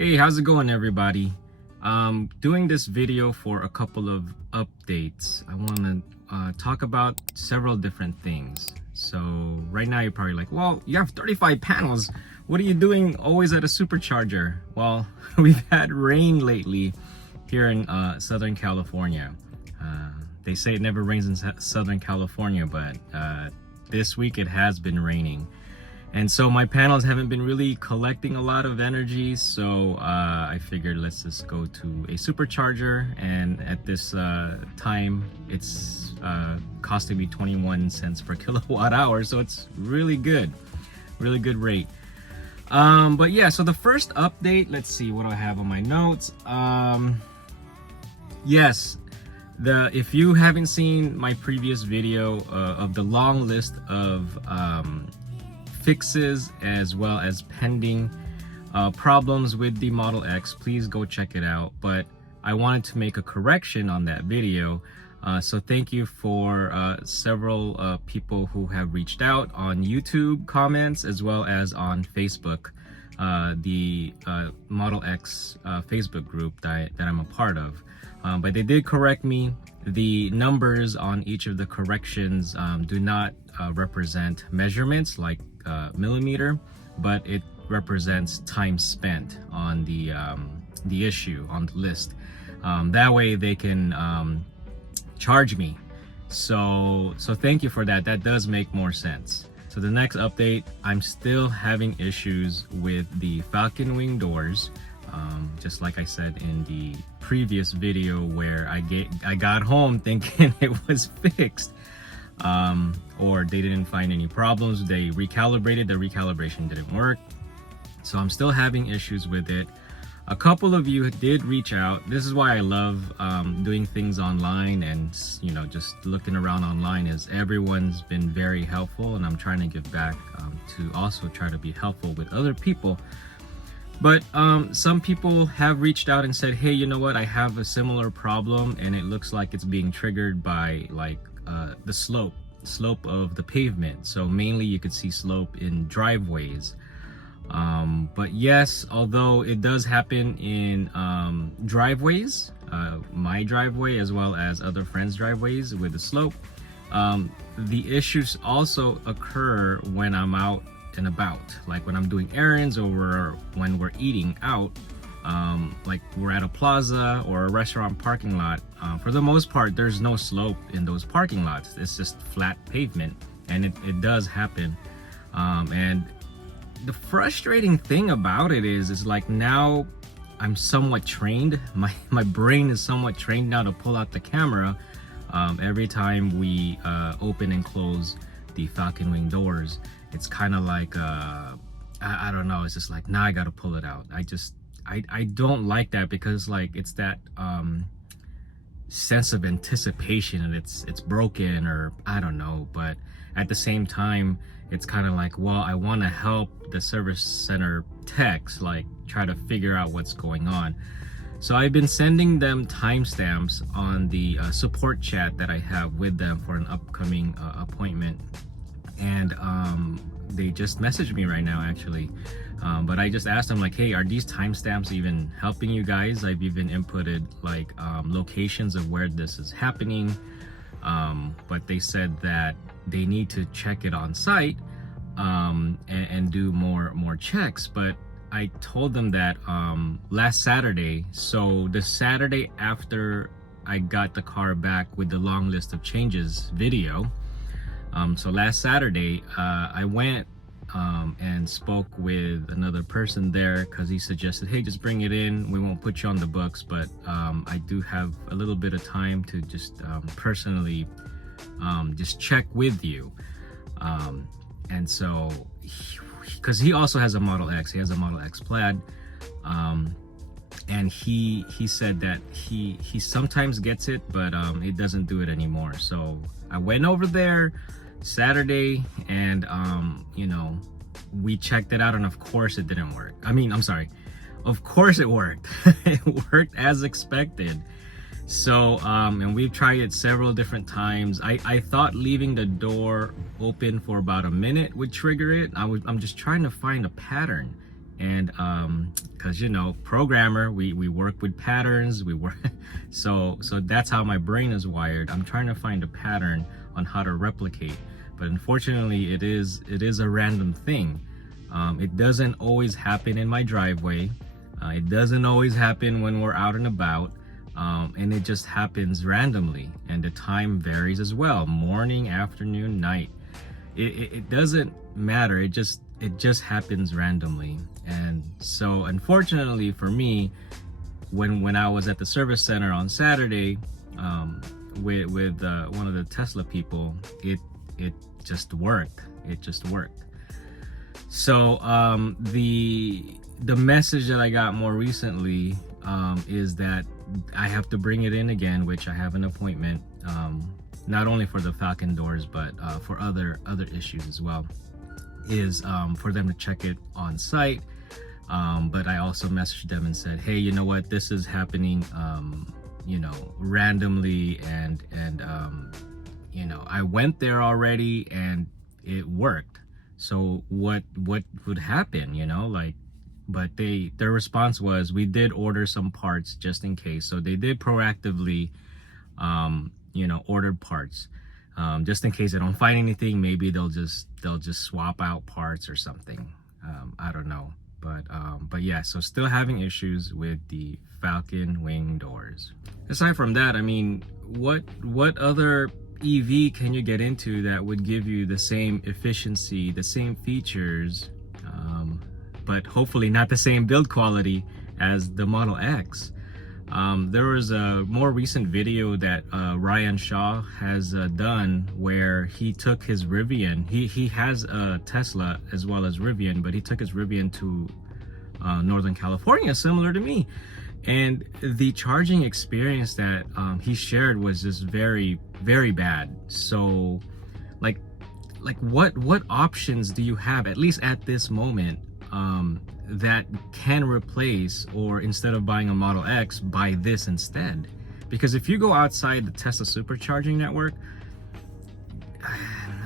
Hey, how's it going, everybody? Doing this video for a couple of updates. I want to talk about several different things. So right now you're probably like, well, you have 35 panels. What are you doing always at a supercharger? Well, we've had rain lately here in Southern California. They say it never rains in Southern California, but this week it has been raining. And so my panels haven't been really collecting a lot of energy, so I figured let's just go to a supercharger, and at this time it's costing me 21 cents per kilowatt hour, so it's really good rate. But yeah, so the first update, let's see what do I have on my notes. Yes, if you haven't seen my previous video of the long list of fixes as well as pending problems with the Model X, please go check it out. But I wanted to make a correction on that video, so thank you for several people who have reached out on YouTube comments as well as on Facebook, the Model X Facebook group that I'm a part of. But they did correct me. The numbers on each of the corrections do not represent measurements like millimeter, but it represents time spent on the issue on the list. That way they can charge me. So thank you for that. That does make more sense. So the next update, I'm still having issues with the Falcon wing doors. Just like I said in the previous video where I got home thinking it was fixed, or they didn't find any problems. They recalibrated, the recalibration didn't work, so I'm still having issues with it. A couple of you did reach out. This is why I love doing things online, and just looking around online, is everyone's been very helpful, and I'm trying to give back to also try to be helpful with other people. But some people have reached out and said, hey, you know what, I have a similar problem, and it looks like it's being triggered by like the slope of the pavement. So mainly you could see slope in driveways. But yes, although it does happen in driveways, my driveway as well as other friends' driveways with the slope, the issues also occur when I'm out and about, like when I'm doing errands or when we're eating out, like we're at a plaza or a restaurant parking lot. For the most part, there's no slope in those parking lots. It's just flat pavement, and it does happen. And the frustrating thing about it is like now I'm somewhat trained. My brain is somewhat trained now to pull out the camera every time we open and close the Falcon wing doors. It's kind of like I don't know, it's just like, now I gotta pull it out. I don't like that, because like it's that sense of anticipation, and it's broken, or I don't know. But at the same time, it's kind of like, well, I want to help the service center techs like try to figure out what's going on. So I've been sending them timestamps on the support chat that I have with them for an upcoming appointment. And they just messaged me right now, actually. But I just asked them like, hey, are these timestamps even helping you guys? I've even inputted like locations of where this is happening. But they said that they need to check it on site and do more checks. But I told them that last Saturday, so the Saturday after I got the car back with the long list of changes video, so last Saturday, I went and spoke with another person there, because he suggested, hey, just bring it in. We won't put you on the books, but I do have a little bit of time to just personally just check with you. And so, because he also has a Model X, he has a Model X Plaid, and he said that he sometimes gets it, but it doesn't do it anymore. So I went over there Saturday, and we checked it out, and of course it didn't work. I'm sorry, of course it worked. It worked as expected. So and we've tried it several different times. I thought leaving the door open for about a minute would trigger it. I'm just trying to find a pattern, And because you know, programmer, we work with patterns, we work so that's how my brain is wired. I'm trying to find a pattern on how to replicate, but unfortunately it is a random thing. It doesn't always happen in my driveway. It doesn't always happen when we're out and about, and it just happens randomly, and the time varies as well, morning, afternoon, night. It doesn't matter, it just happens randomly. And so unfortunately for me, when I was at the service center on Saturday with one of the Tesla people, it just worked. It just worked. So the message that I got more recently is that I have to bring it in again, which I have an appointment, not only for the Falcon doors, but for other issues as well, is for them to check it on site. But I also messaged them and said, hey, you know what, this is happening, you know, randomly, and you know, I went there already and it worked. So what would happen, you know, like, but their response was, we did order some parts just in case. So they did proactively, you know, order parts, just in case they don't find anything. Maybe they'll just swap out parts or something. I don't know, but yeah, so still having issues with the Falcon wing doors. Aside from that, I mean, what other EV can you get into that would give you the same efficiency, the same features, but hopefully not the same build quality as the Model X? There was a more recent video that Ryan Shaw has done where he took his Rivian. He has a Tesla as well as Rivian, but he took his Rivian to Northern California, similar to me. And the charging experience that he shared was just very, very bad. So like what options do you have, at least at this moment, that can replace, or instead of buying a Model X, buy this instead? Because if you go outside the Tesla supercharging network,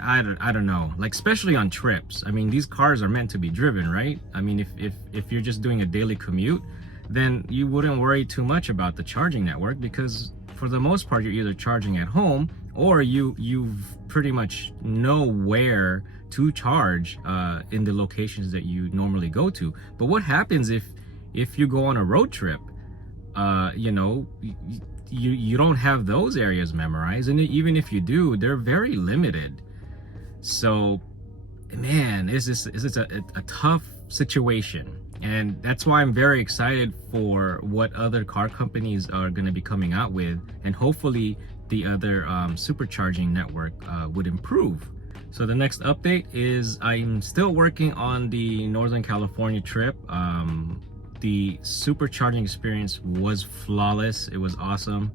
I don't know, like, especially on trips. I mean, these cars are meant to be driven, right? I mean, if you're just doing a daily commute, then you wouldn't worry too much about the charging network, because for the most part you're either charging at home, or you've pretty much know where to charge in the locations that you normally go to. But what happens if you go on a road trip? You know, you don't have those areas memorized, and even if you do, they're very limited. So man, it's a tough situation. And that's why I'm very excited for what other car companies are going to be coming out with, and hopefully the other supercharging network would improve. So the next update is I'm still working on the Northern California trip. The supercharging experience was flawless. It was awesome.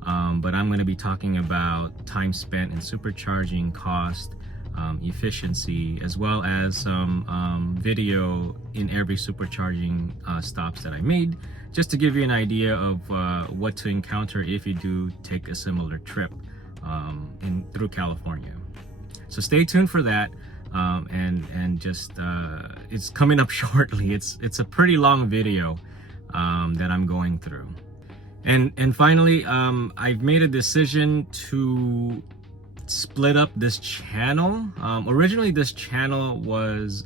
But I'm going to be talking about time spent in supercharging, cost, efficiency, as well as some video in every supercharging stops that I made, just to give you an idea of what to encounter if you do take a similar trip through California. So stay tuned for that, and just it's coming up shortly. It's a pretty long video that I'm going through. And finally, I've made a decision to split up this channel. Originally this channel was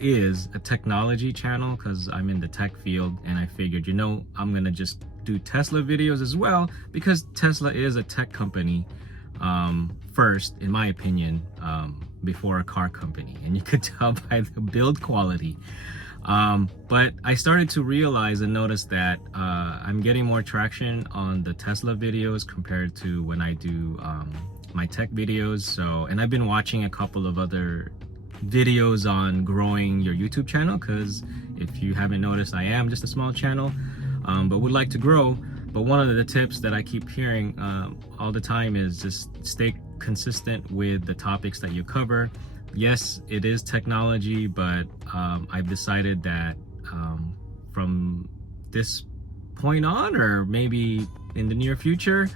is a technology channel, because I'm in the tech field, and I figured, you know, I'm gonna just do Tesla videos as well, because Tesla is a tech company first, in my opinion, before a car company, and you could tell by the build quality. But I started to realize and notice that I'm getting more traction on the Tesla videos compared to when I do my tech videos. So, and I've been watching a couple of other videos on growing your YouTube channel, because if you haven't noticed, I am just a small channel, but would like to grow. But one of the tips that I keep hearing all the time is just stay consistent with the topics that you cover. Yes, it is technology, but I've decided that from this point on, or maybe in the near future,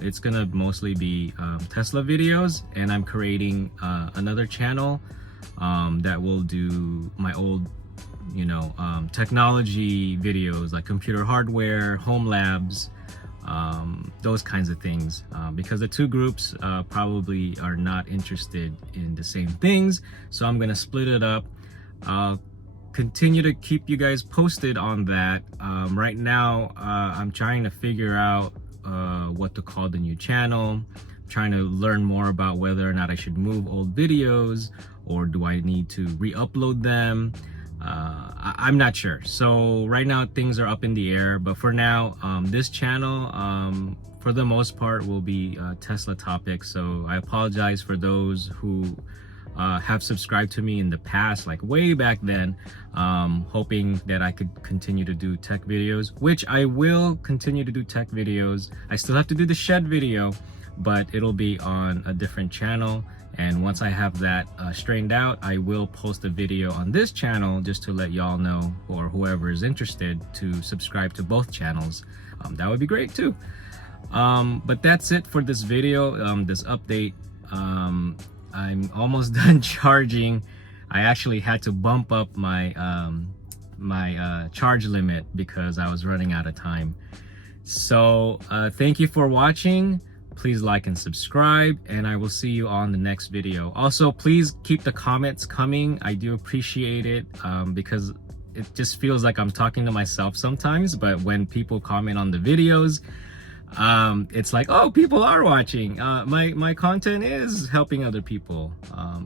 it's gonna mostly be Tesla videos, and I'm creating another channel that will do my old, technology videos like computer hardware, home labs, those kinds of things, because the two groups probably are not interested in the same things. So I'm gonna split it up. Continue to keep you guys posted on that. Right now, I'm trying to figure out what to call the new channel. I'm trying to learn more about whether or not I should move old videos, or do I need to re-upload them. I'm not sure. So right now things are up in the air, but for now, this channel, for the most part, will be Tesla topics. So I apologize for those who have subscribed to me in the past, like way back then, hoping that I could continue to do tech videos, which I will continue to do tech videos. I still have to do the shed video, but it'll be on a different channel. And once I have that straightened out, I will post a video on this channel just to let y'all know, or whoever is interested, to subscribe to both channels. That would be great too. But that's it for this video, this update. I'm almost done charging. I actually had to bump up my charge limit because I was running out of time. So thank you for watching. Please like and subscribe, and I will see you on the next video. Also, please keep the comments coming. I do appreciate it, because it just feels like I'm talking to myself sometimes, but when people comment on the videos, it's like, oh, people are watching. My content is helping other people.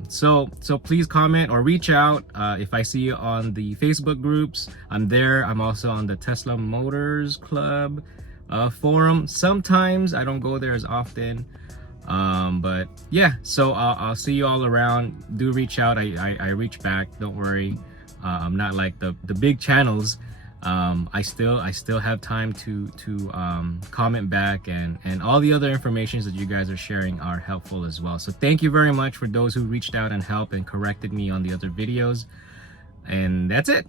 So please comment or reach out. If I see you on the Facebook groups, I'm there. I'm also on the Tesla Motors Club forum. Sometimes I don't go there as often, but yeah, so I'll see you all around. Do reach out. I reach back, don't worry. I'm not like the big channels. I still have time to comment back, and all the other information that you guys are sharing are helpful as well. So thank you very much for those who reached out and helped and corrected me on the other videos, and that's it.